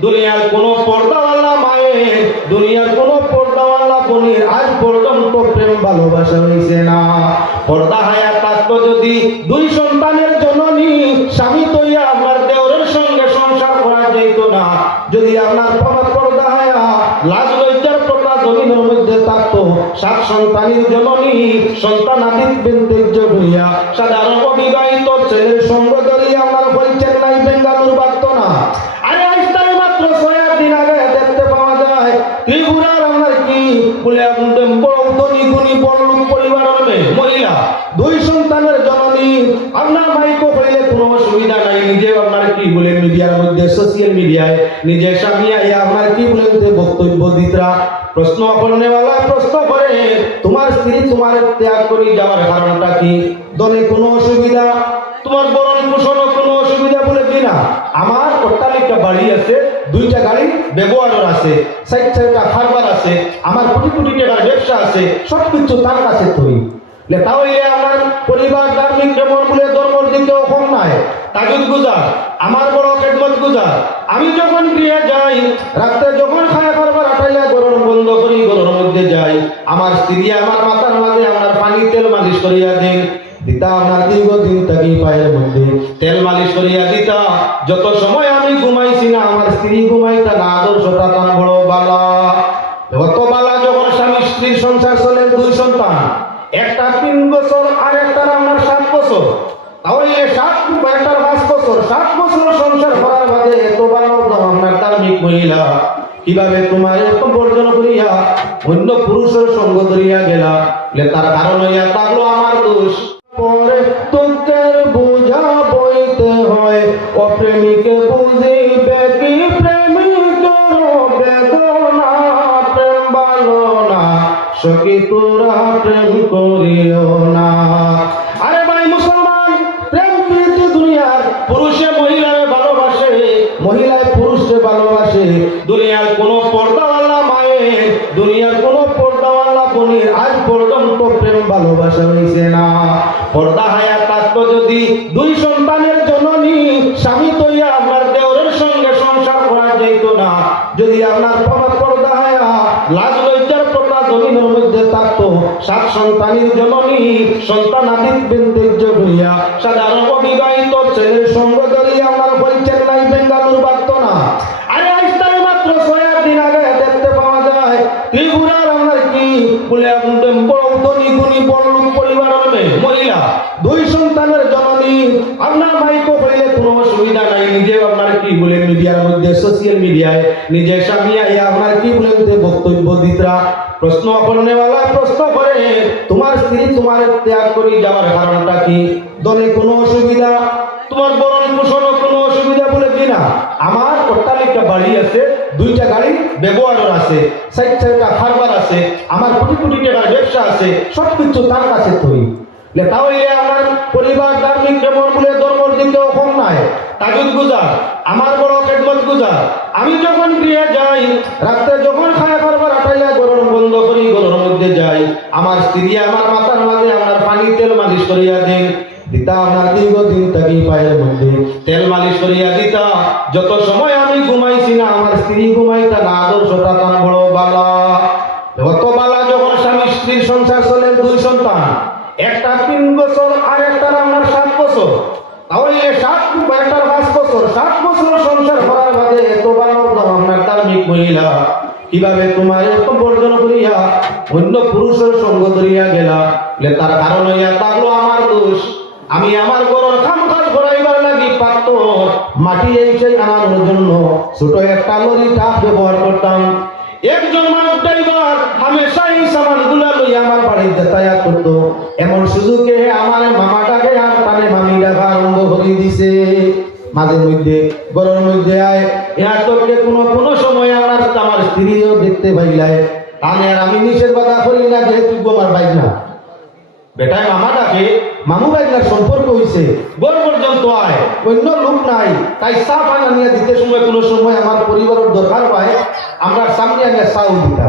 দুনিয়ার কোন পর্দাওয়ালা মায়ের, দুনিয়ার কোন পর্দাওয়ালা বোনের আজ পর্যন্ত প্রেম ভালোবাসা হয়েছে না। পর্দা হায়া থাকতো যদি দুই সন্তানের জননী, স্বামী তৈয়া আপনার দেওরের সঙ্গে সংসার করা যেত না। যদি আপনার পর- পর্দা হায়া লাজ লজ্জার প্রথা জমিনের মধ্যে থাকতো, সাত সন্তানের জননী, সন্তান আদিত বেন্তেজ্য হইয়া সাধারণ অবিবাহিত ছেলের সঙ্গ ধরিয়া আমার বই চেন্নাই বেঙ্গালুর বাড়ত না। বলে বড় ধনী গুণী বড় লোক মহিলা, দুই সন্তানের জননী, আপনার হইলে কোনো অসুবিধা নাই। নিজে আপনার কি বলে মিডিয়ার মধ্যে সোশ্যাল মিডিয়ায় নিজে স্বামী আইয়া আপনার কি বলে বক্তব্য দিতরা? প্রশ্ন প্রশ্ন করে, তোমার স্ত্রী তোমার ত্যাগ করে যাওয়ার কারণটা কি? দলে কোনো অসুবিধা? তোমার বরণ পোষণও কোনো অসুবিধা বলে কি না? আমার অট্টালিকা বাড়ি আছে, দুইটা গাড়ি ব্যবহারের আছে সাইড সাইডটা খারবার আছে, আমার কোটি কোটি টাকার ব্যবসা আছে সব কিছু তার কাছে তৈরি তাহলে আমার পরিবার ধার্মিক কেমন বলে ধর্মর দিকে কম নাই তাগুদ গুজার, আমার বড় খেদমত গুজার। আমি যখন গিয়ে যাই, রাত্রে যখন খায় খাবার আটাইয়া গরম বন্ধ করি গরুর মধ্যে যাই, আমার স্ত্রী আমার মাথার মাঝে, আমার পানি তেল মালিশ করিয়া দিন। দিতা আমার দীর্ঘদিন থাকি পায়ের মধ্যে। তেল মালিশ করিয়া দিতা। যত সময় আমি ঘুমাইছি না, আমার স্ত্রী ঘুমাইতা না, আদর্শটা তার বড় বালা। অত বালা যখন স্বামী স্ত্রীর সংসার চলে, দুই সন্তান। একটা তিন বছর আর একটা আমার সাত বছর। তাহলে সাত পাঁচ বছর, সাত বছর সংসার করার বাদে এত বালা আমার ধার্মিক মহিলা। কীভাবে তোমার এত বর্জন করিয়া অন্য পুরুষের সঙ্গ ধরিয়া গেলা? তার কারণ হইয়া থাকল আমার দোষ। দুঃখের বোঝা বইতে হয় অপ্রেমিকে বুঝিবে কি প্রেমিকের বেদনা, প্রেম ভালো না, সখী তোরা প্রেম করিও না। আরে ভাই, মুসলমান, প্রেম প্রীতি দুনিয়ার পুরুষে মহিলারে ভালোবাসে, মহিলায় পুরুষকে ভালোবাসে। দুনিয়ার কোন পর্দাওয়ালা মায়ের, দুনিয়ার কোন পর্দাওয়ালা বোনের আজ পর্যন্ত প্রেম ভালোবাসা হয়েছে না। পর্দা দুই সন্তানের জননী, স্বামী তৈয়া আপনার দেওরের সঙ্গে সংসার করা যেত না। যদি আপনার পর- পর্দা লাজ লজ্জার প্রথা জমিনের মধ্যে থাকতো। সাত সন্তানের জননী, সন্তান আদিত বেন্তেজ্য হইয়া সাধারণ অবিবাহিত ছেলের সঙ্গ ধরিয়া আমার বই চেন্নাই বেঙ্গালুর বাড়ত না। আরে আজ মাত্র ছয় দিন আগে দেখতে পাওয়া যায়, ত্রিপুরার আমার কি? বলে মেয়ে, দুই সন্তানের জননী আপনার মাইকো হইলে কোনো অসুবিধা নাই। নিজে আপনার কি বলে মিডিয়ার মধ্যে? সোশ্যাল মিডিয়ায় নিজে স্বামী আইয়া আপনার কি বলে বক্তব্য দিতরা প্রশ্ন করনেওয়ালা প্রশ্ন করে তোমার স্ত্রী তোমার ত্যাগ করে যাওয়ার কারণটা কি? দলে কোনো অসুবিধা? তোমার বরণ পোষণও কোনো অসুবিধা বলে কি না? আমার অট্টালিকা বাড়ি আছে দুইটা গাড়ি ব্যবহারের আছে সাইড সাইডটা খারবার আছে আমার কোটি কোটি টাকার ব্যবসা আছে সব কিছু তার কাছে তৈরি আমার নাই আমার বড় আমি যখন গিয়ে যাই, রাত্রে যখন খায় আটাইয়া গরম বন্ধ করি গরুর মধ্যে যাই। আমার স্ত্রী আমার মাথার মাঝে আমার পানি তেল মালিশ করিয়া দিন। দিতা তেল মালিশ করিয়া দিতা। যত সময় আমি ঘুমাইছি না, আমার স্ত্রী ঘুমাইতা না বড় বালা। অত বালা যখন স্বামী স্ত্রীর সংসার চলে দুই সন্তান একটা তিন বছর আর একটা আমার সাত বছর একটার পাঁচ বছর সাত বছর সংসার করার বাদে বালা আপনার মহিলা কীভাবে তোমার বর্জন করিয়া অন্য পুরুষের সঙ্গ ধরিয়া গেলা? তার কারণ হইয়া আমার দোষ। আমি আমার গরুর খাম কাজ করাইবার লাগি পাত্র মাটি এই সেই আনানোর জন্য ছোট একটা লরি টাপ ব্যবহার করতাম। একজন মানুষ ড্রাইভার হামেশাই সামানগুলা আমার বাড়িতে যাতায়াত করতো এমন সুযোগে আমার মামাটাকে আর তানে মামি দেখা আরম্ভ করে দিছে। মাঝে মধ্যে গরমের মধ্যে আয় ইহার তোকে কোনো কোনো সময় আমার আমার স্ত্রীও দেখতে পাইলাই আমি আর আমি নিষেধ বাধা করি না যেহেতু আমার বাইক না বেটায় মামা ডাকে মামু বাইকনার সম্পর্ক হইছে গোর পর্যন্ত আয়, অন্য লোক নাই। তাই চা পান আনিয়া দিতে সময় কোনো সময় আমার পরিবারের দরকার পায় আমরা সামনে আনিয়া চাও দিতা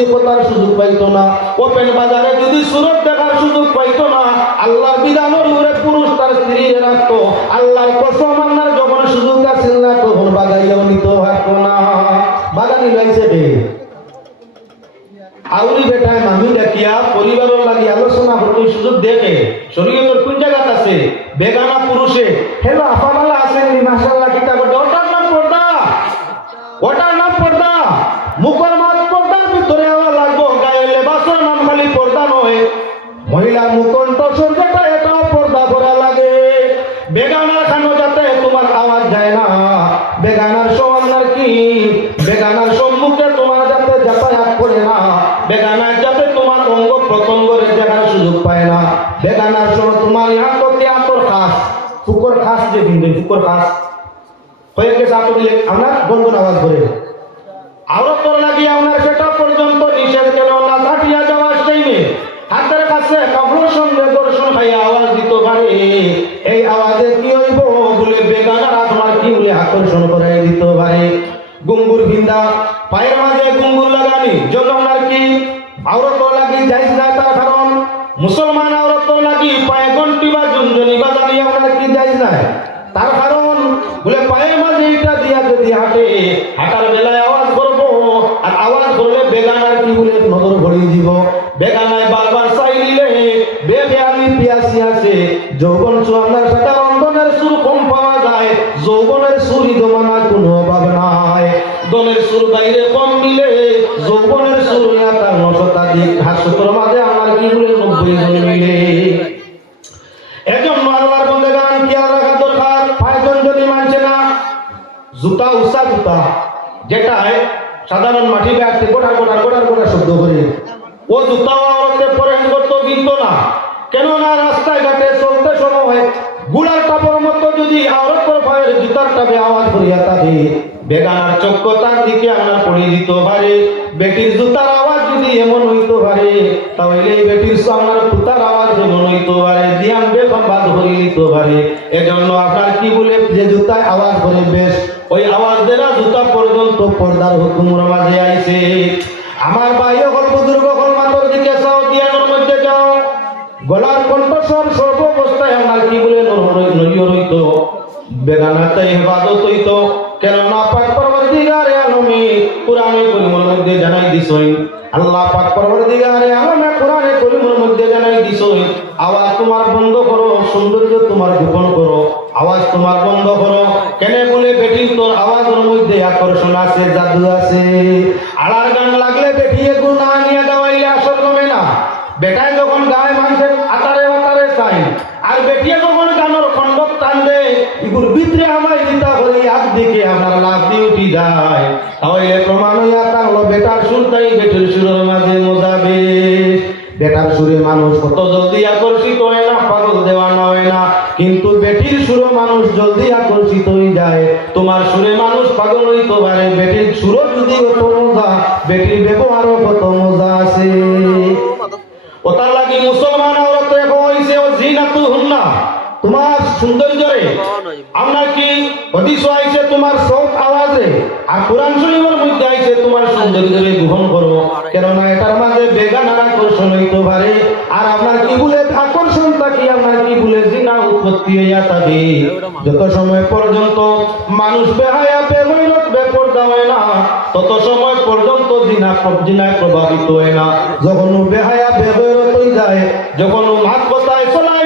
যদি সুযোগ পাইতো না। ওপেন বাজারে যদি সুরত দেখার সুযোগ পাইতো না, আল্লাহর বিধানের উপরে পুরুষ তার স্ত্রী রাখতো। আল্লাহর কসম আল্লাহর যখন সুযোগ আসেন না, তখন বাগাইয়াও নিত পারতো না। বাগানি লাইছে রে আউরি বেটায় মামি ডাকিয়া পরিবারের লাগি আলোচনা করতে সুযোগ দেখে, শরীয়তের কোন জায়গাত আছে? বেগানা পুরুষে। হেলো আফামালা আছেন নি? মাশাআল্লাহ কিতা করতে ওটার নাম পর্দা। ওটার নাম পর্দা। মুখের মাছ পর্দার ভিতরে হওয়া লাগবো গায়ে লেবাসের নাম খালি পর্দা নয় মহিলা মুকন্ঠ সূর্যটা এটাও পর্দা করা লাগে। বেগানার খানো যাতে তোমার আওয়াজ যায় না। বেগানার সমানার কি? বেগানার সম্মুখে তোমার যাতে যাতায়াত করে না। বেগানার যাতে তোমার অঙ্গ প্রত্যঙ্গরে দেখার সুযোগ পায় না। বেগানার সময় তোমার ইহা করতে আতর খাস। ফুকর খাস যে কিন্তু ফুকর খাস। হয়ে গেছে আতর আমরা গন্ডন আওয়াজ করে আওরতর লাগি আপনার সেটা পর্যন্ত নিষেধ কেন না কাটিয়া যাওয়ার টাইমে হাতের কাছে কাপড়ের সঙ্গে দর্শন আওয়াজ দিতে পারে এই আওয়াজে কি হইব? বলে বেগানারা তোমার কি বলে আকর্ষণ করাই দিতে পারে গুঙ্গুর ভিন্দা, পায়ের মাঝে গুঙ্গুর লাগানি যখন আর কি আওরত লাগি যাইস না তার কারণ? মুসলমান আওরত লাগি পায়ে ঘন্টি বা জুনজনি বাজানি আপনার কি যাইস না? তার কারণ? বলে পায়ের মাঝে এটা দিয়া যদি হাঁটে, হাঁটার বেলায় আওয়াজ করব, আর আওয়াজ করলে বেগানার কি বলে নজর ভরিয়ে দিব? বেগানায় যৌবনের সুরই জমানার কোনো অভাব নাই। দনের সুর বাইরে কম মিলে, যৌবনের সুর তার নশতাধিক হাস্যতর মাঝে আমার কি বলে নব্বই জন মিলে। জুতা উষা জুতা, যেটায় সাধারণ মাটি ব্যাগতে গোটার গোটার গোটার গোটার শব্দ করে। ও জুতা পরিধান করতে কিন্তু না। বেগানার চক্র তার দিকে আমরা পড়িয়ে দিতে পারে। বেটির জুতার আওয়াজ যদি এমন হইতে পারে, তাহলে এই বেটির আমার পুতার আওয়াজ এমন হইতে পারে, দিয়ান বেফাবাদ হয়ে দিতে পারে। এজন্য আপনার কি বলে, যে জুতায় আওয়াজ করে বেশ, ওই আওয়াজ দেনা জুতা পর্যন্ত পর্দার হুকুমের মাঝে আইছে। আমার বাইরে হল বুজুর্গ হল মাতর দিকে চাও দিয়ানোর মধ্যে যাও। গলার কণ্ঠস্বর সর্বাবস্থায় আমার কি বলে নড়িয়ে রইত। বেগানাতে হেফাজত হইত। কেননা পাক পরবর্তীকারে আলমী কোরআনে করিমের মধ্যে জানাই দিছই। আল্লাহ পাক পরবর্তীকারে আলমে কোরআনে করিমের মধ্যে জানাই দিছই। আওয়াজ তোমার বন্ধ করো, সৌন্দর্য তোমার গোপন করো। আওয়াজ তোমার বন্ধ করো। কেন বলে বেটি তোর আওয়াজের মধ্যে আকর্ষণ আছে, জাদু আছে। আড়ার গান লাগলে বেটিয়ে গুণ নিয়ে গাওয়াইলে আসর কমে না। বেটায় যখন গায়ে মানুষের আতারে আতারে চাই, আর বেটিয়ে যখন গানোর খণ্ডক টান দে ইগুর ভিতরে আমার দিকে আমার লাভ দিয়ে উঠি যায়। তাহলে প্রমাণ হইয়া থাকল বেটার সুর তাই বেটির সুরের মাঝে মোজাবে। বেটার সুরে মানুষ কত জলদি আকর্ষিত হয় না পাগল দেওয়ানা হয় না। কিন্তু বেটির সুরে মানুষ জলদি আকর্ষিত হয়ে যায়। তোমার সুরে মানুষ পাগল হইতে পারে বেটির সুরও যদি কত মজা বেটির ব্যবহারও কত মজা আছে। ওটার লাগি মুসলমান আওরতে হইছে ও জিনাতু হুন্না। তোমার সৌন্দর্যরে আমরা কি হদিস তোমার সব আওয়াজে, আর কোরআন শরীফের মধ্যে আইছে, তোমার সৌন্দর্যরে গ্রহণ করো। কেননা এটার মাঝে বেগানার আকর্ষণ হইতে পারে। আর আপনার কি বলে আকর্ষণ থাকি আপনার কি বলে জিনা উৎপত্তি হইয়া থাকে যত সময় পর্যন্ত মানুষ বেহায়া বেগৈরত বেপর্দা হয় না, তত সময় পর্যন্ত জিনা জিনায় প্রভাবিত হয় না। যখন বেহায়া বেগৈরত হয়ে যায়, যখন মাত কথায়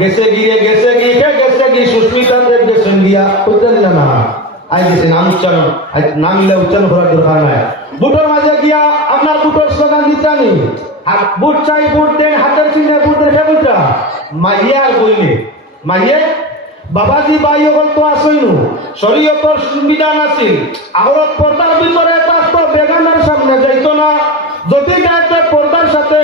গেছে গিয়ে গেছে গিয়ে গেছে গিয়ে সুস্মিতা দেব গেছেন কইতে দিলে না আই গেছে নাম উচ্চারণ। নাম নিলে উচ্চারণ করার দরকার নাই। বুটের মাঝে গিয়া আপনার বুটের স্লোগান দিতানি আর বুট চাই, বুট দেন হাতের চিহ্নে বুট দেন ফেবুটা মাইয়া আর বইলে। মাইয়ে, বাবাজি বাই হল তো আসইনু। শরীয়তর সুবিধান আছিল। আগত পর্দার ভিতরে থাকতো বেগানের সামনে যাইতো না। যদি যাইতে পর্দার সাথে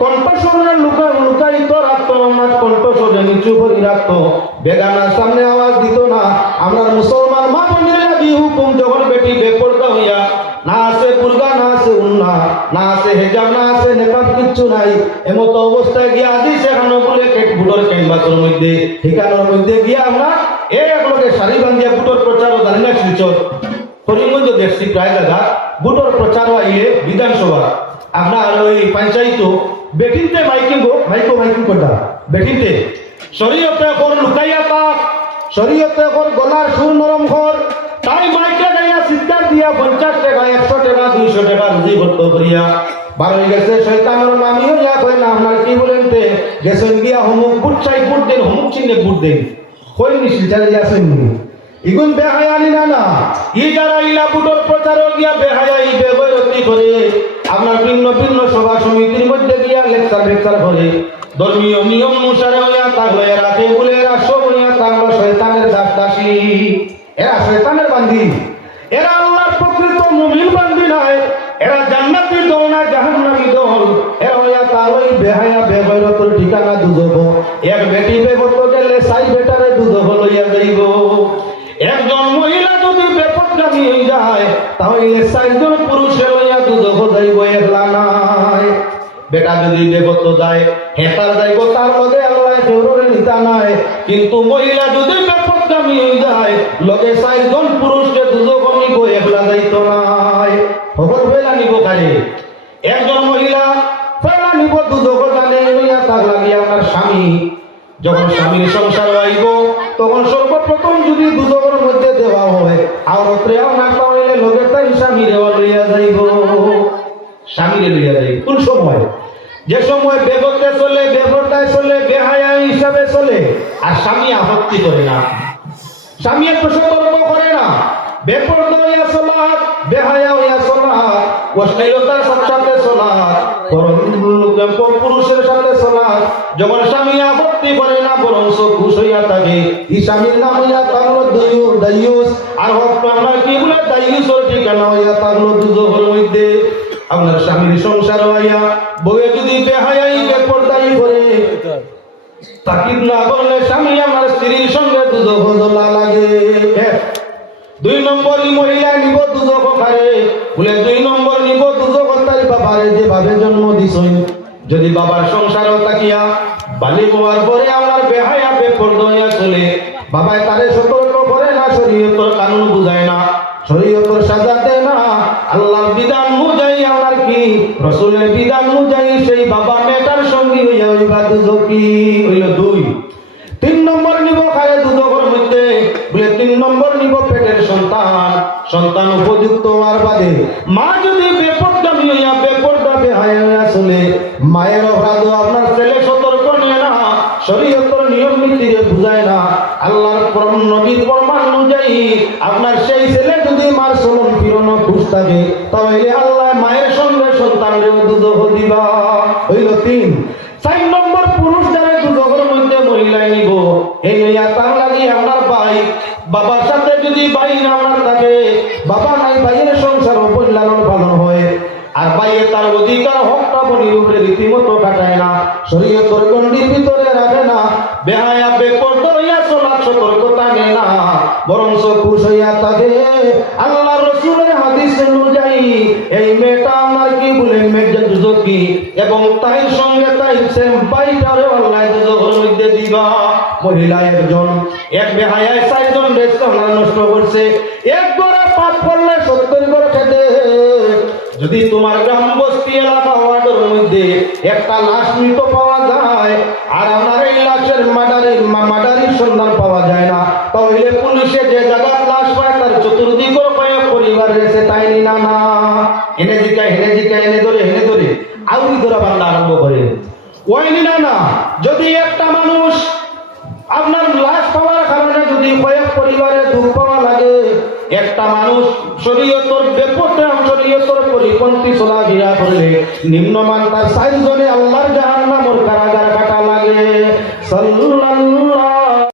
কণ্ঠস্বরের লুকা লুকায়িত রাখতো, আমার কণ্ঠস্বরে নিচু করে রাখতো। বেগানার সামনে আওয়াজ দিত না। আমরা মুসলমান মা বোনেরা দি হুকুম যখন বেটি বেপর্দা হইয়া, না আছে বুর্গা না আছে উন্না, না আছে হেজাব, না আছে নেকাব কিচ্ছু নাই। এমতো অবস্থায় গিয়া আজি সেখানে বলে, কেট বুটোর ক্যানভাসের মধ্যে, ঠিকানার মধ্যে গিয়া আমরা এই একলোকে শাড়ি বান্ধিয়া বুটোর প্রচার ও না শিলচর করিমগঞ্জ দেখছি প্রায় জায়গা বুটোর প্রচার আইলে বিধানসভা। আপনার ওই পঞ্চায়েত, বেটিনতে মাইকিং মাইকো মাইকিং কোটা বেটিনতে। শরীয়তে এখন লুকাইয়া তাক শরীয়তে এখন গলার সুর নরম ঘর তাই মাইকে যাইয়া চিৎকার দিয়া পঞ্চাশ টাকা, একশো টাকা, দুইশো টাকা রুজি ভর্ত করিয়া। বারোই গেছে শৈতানের মামি হইয়া কই না, আপনার কি বলেন তে? গেছেন গিয়া হমুক বুট চাই বুট দেন, হমুক চিহ্নে বুট দেন। কই নিছিল চালে যাচ্ছেন ইগুন বেহায়ানি না না। ই যারা ইলা বুটোর প্রচার গিয়া বেহায়াই বেগরতি করে, আপনার ভিন্ন ভিন্ন সভা সমিতির মধ্যে গিয়া লেকচার লেকচার করে। ধর্মীয় নিয়ম অনুসারে হইয়া থাকল এরা কে বলে এরা সব হইয়া থাকল শয়তানের দাস দাসী এরা শয়তানের বান্দি। এরা আল্লাহর প্রকৃত মুমিন বান্দি নয়। এরা জান্নাতি দল না জাহান্নামী দল। এরা হইয়া ওই বেহায়া বেগরতর ঠিকানা দুজব এক বেটি বেগত গেলে সাই বেটারে দুজব লইয়া যাইব। একজন মহিলা যদি বেপরগামী হয়ে যায়, তাহলে চারজন পুরুষে লইয়া দুজব যাইব একলা নাই বেটা যদি বেগত যায় হেতার যাইব, তার লগে আল্লাহ কেউরে নিতা নাই। কিন্তু মহিলা যদি বেপরগামী হয়ে যায়, লগে চারজন পুরুষকে দুজব নিব একলা যাইতো নাই। খবর বেলা নিব খালি। একজন মহিলা ফেলা নিব দুজব জানে তার লাগিয়া আমার স্বামী। যখন স্বামীর সংসার আইব তখন সর্বপ্রথম যদি দুজনের মধ্যে দেওয়া হয় প্রেম না পাইলে লোকের তাই দেওয়া লইয়া যাইব। স্বামীরে লইয়া যাইব। কোন সময়? যে সময় বেগতে চলে বেগতায় চলে বেহায়া হিসাবে চলে, আর স্বামী আপত্তি করে না। স্বামী একটু সতর্ক করে না। বেপর্দ হইয়া চলা বেহায়া হইয়া অশ্লীলতার সাথে বরং পুরুষের সাথে চলাত যখন স্বামী আপত্তি করে না বরং খুশ হইয়া থাকে। এই স্বামীর নাম হইয়া তাহলো দয়ুস দয়ুস। আর হক আমরা কি বলে দয়ুসর ঠিকানা হইয়া তাহলো দুজোর মধ্যে। আপনার স্বামীর সংসার হইয়া বউয়ে যদি বেহায়াই বেপর্দাই করে, তাকিদ না করলে স্বামী আমার স্ত্রীর সঙ্গে দুজো ভজলা লাগে। এক। দুই নম্বরই মহিলা নিব দুজক খারে বলে দুই নম্বর বাবারে যেভাবে জন্ম দিছই যদি বাবার সংসারও তাকিয়া বালি হওয়ার পরে আমার বেহায়া বেপর্দ হইয়া চলে বাবায় তারে সতর্ক করে না, শরীয়তর কানুন বুঝায় না। শরীয়তর সাজা দেয় না, আল্লাহর বিধান বুঝাই আমার কি? রসুলের বিধান বুঝাই সেই বাবা মেয়েটার সঙ্গী হইয়া হইবা দুজকি, হইল দুই। তিন নম্বর নিব খায় দুজকের মধ্যে, বলে তিন নম্বর নিব পেটের সন্তান সন্তান উপযুক্ত হওয়ার বাদে মা যদি বেপরদামি হইয়া বেহায়া হইয়া মায়ের অপরাধ আপনার ছেলে সতর্ক নিয়ে না, শরীয়তর নিয়ম নীতিরে বুঝায় না। আল্লাহর পরম নবীর প্রমাণ অনুযায়ী, আপনার সেই ছেলে যদি মার চলন ফিরন খুশ থাকে, তাহলে আল্লাহ মায়ের সঙ্গে সন্তানের দুধ দিবা। হইল তিন। চার নম্বর পুরুষ যারা দুজকের মধ্যে মহিলাই নিব এই লইয়া তার লাগি আপনার ভাই, বাবার সাথে যদি ভাই না আপনার থাকে, বাবা নাই, ভাইয়ের সংসার উপর আর বাইরে তার অধিকার হকটা বনির উপরে রীতিমতো কাটায় না। শরীয়তর গণ্ডির ভিতরে রাখে না। বেহায়া বেপর্দ হইয়া চলা সতর্কতা নেয় না। বরং খুশ হইয়া থাকে আল্লাহ রসুলের হাদিস অনুযায়ী, এই মেয়েটা আমার কি বলেন মেয়েটা দুজকি এবং তাই সঙ্গে তাই সেম বাইটারে আল্লাহ দুজকের মধ্যে দিবা। মহিলা একজন, এক বেহায়ায় চারজন বেশ নষ্ট করছে। এক যদি তোমার গ্রাম বস্তি এলাকা ওয়ার্ডের মধ্যে একটা লাশ মৃত পাওয়া যায়, আর আমার এই লাশের মার্ডারের মার্ডারির সন্ধান পাওয়া যায় না, তাহলে পুলিশে যে জায়গার লাশ পায় তার চতুর্দিক কয়েক পরিবার রয়েছে, তাই নি, না? এনে দিকা, হেনে দিকা এনে ধরে, হেনে ধরে। আউরি ধরা বাংলা আরম্ভ করে। ওই না না, যদি একটা মানুষ আপনার লাশ পাওয়ার কারণে যদি কয়েক পরিবারে দুঃখ পাওয়া লাগে, একটা মানুষ শরীয়তর বেপথে শরীয়তর পরিপন্থী পন্থী চলাফেরা করলে নিম্নমান তার সাইজনে আল্লাহর জাহান্নামর কারাগার কাটা লাগে। সাল্লাল্লাহু